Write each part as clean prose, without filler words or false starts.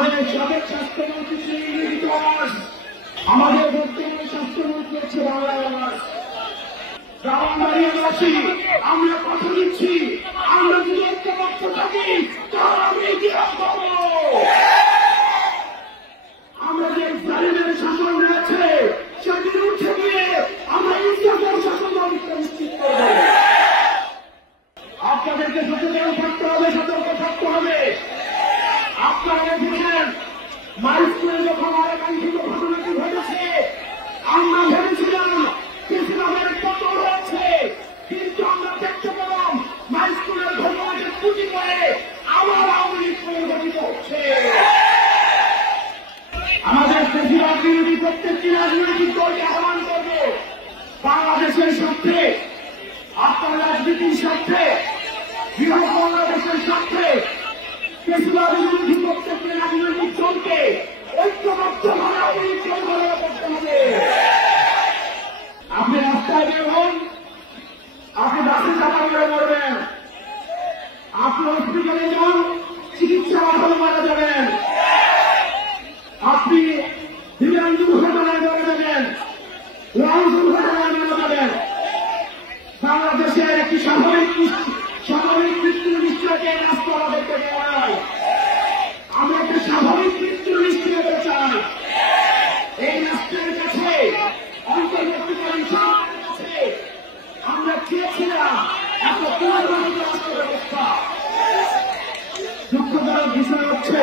আমাদের সাবেক স্বাস্থ্যমন্ত্রী শ্রী দাস, আমাদের বর্তমান স্বাস্থ্যমন্ত্রী হচ্ছে বাংলাদেশ। ব্রাহ্মণবাড়িয়াবাসী আমরা কথা দিচ্ছি, আমরা যদি ঐক্যবদ্ধ থাকি তাহলে আমি এগিয়ে পাবো। আমরা যে জালিমের শাসন রয়েছে সেটির উঠে গিয়ে আমরা ইসলামের শাসন ব্যবস্থা নিশ্চিত করব। আপনাদেরকে সচেতন থাকতে হবে, সতর্ক থাকতে হবে। আপনারা দেখেছেন মাইস্কুলে যখন আকাঙ্ক্ষিত ঘটনাটি ঘটেছে, আমরা ভেবেছিলাম কৃষিভাবের পতন হয়েছে, কিন্তু আমরা দেখতে পেলাম মাইস্কুলের ঘটনাকে পুঁজি করে আবার আওয়ামী লীগ পরিবর্তিত হচ্ছে। আমাদের কৃষিভাগ বিরোধী প্রত্যেকটি রাজনৈতিক দলকে আহ্বান করব, বাংলাদেশের স্বার্থে, আপনার রাজনীতির স্বার্থে, বৃহৎ বাংলাদেশের স্বার্থে কৃষিভাগ বিরোধী প্রত্যেকটি রাজনৈতিক দলকে ঐক্যবদ্ধভাবে আওয়ামী লীগ পরিচালনা করতে হবে। আপনি রাস্তায় বের হন, আপনি বাসে চাপা মেরে মরবেন, আপনি হসপিটালে যান, চিকিৎসা অভাবে মারা যাবেন, আপনি বিমান দুর্ঘটনায় মারা যাবেন, লঞ্চ দুর্ঘটনায় মারা যাবেন। বাংলাদেশের একটি স্বাভাবিক মৃত্যুর নিশ্চয়কে রাস্তা আমাদেরকে দেওয়া হয়। আমরা একটা স্বাভাবিক মৃত্যুর নিশ্চয় চাই। এই রাষ্ট্রের কাছে অন্তর্বর্তীকালীন সরকারের কাছে আমরা চেয়েছিলাম একটা পুনর্গঠিত রাষ্ট্র ব্যবস্থা। দুঃখজনক বিষয় হচ্ছে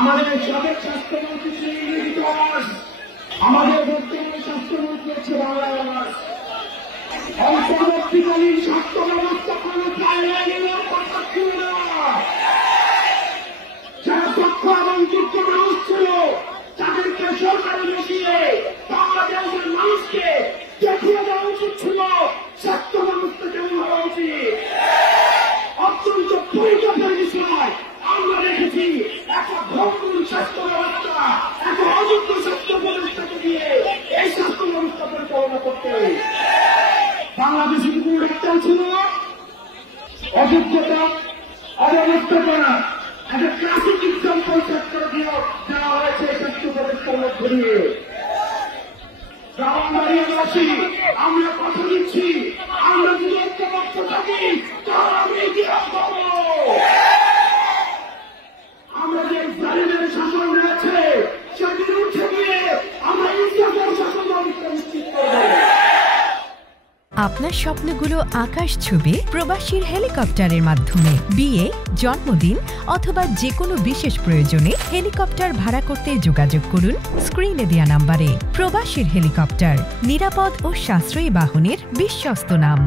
আমাদের সাবেক স্বাস্থ্যমন্ত্রী শ্রী দাস, আমাদের বর্তমান স্বাস্থ্যমন্ত্রী হচ্ছে বাংলাদেশ। অন্তর্বর্তীকালীন স্বাস্থ্য ব্যবস্থা কোনো নেওয়ার কথা ছিল না। যারা দক্ষ এবং যোগ্য মানুষ ছিল তাদেরকে সরকারে বসিয়ে বাংলাদেশের মানুষকে দেখিয়ে দেওয়া উচিত ছিল স্বাস্থ্য ব্যবস্থা কেমন হওয়া উচিত। অত্যন্ত পরিকল্পনা বিষয় আমরা দেখেছি একটা ভঙ্গুর স্বাস্থ্য ব্যবস্থা, একটা অযোগ্য স্বাস্থ্য ব্যবস্থাকে দিয়ে এই স্বাস্থ্য ব্যবস্থা পরিচালনা করতে। বাংলাদেশে কিন্তু ডাক্তার ছিল অযোগ্যতা, অব্যবস্থাপনা, একটা ক্লাসিক এক্সাম্পল সেক্টর দিয়েও দেওয়া হয়েছে স্বাস্থ্য ব্যবস্থার মধ্যে দিয়ে। ব্রাহ্মণবাড়িয়াবাসী আমরা কথা দিচ্ছি, আমরা যদি ঐক্যবদ্ধ থাকি তাহলে আমি এগিয়ে পাবো। আমরা যে জালিমের শাসন রয়েছে সেটির উঠে গিয়ে আমরা ইসলামের শাসন ব্যবস্থা নিশ্চিত করব। আপনার স্বপ্নগুলো আকাশ ছুবে প্রবাসীর হেলিকপ্টারের মাধ্যমে। বিয়ে, জন্মদিন অথবা যে কোনো বিশেষ প্রয়োজনে হেলিকপ্টার ভাড়া করতে যোগাযোগ করুন স্ক্রিনে দেয়া নাম্বারে। প্রবাসীর হেলিকপ্টার, নিরাপদ ও সাশ্রয়ী বাহনের বিশ্বস্ত নাম।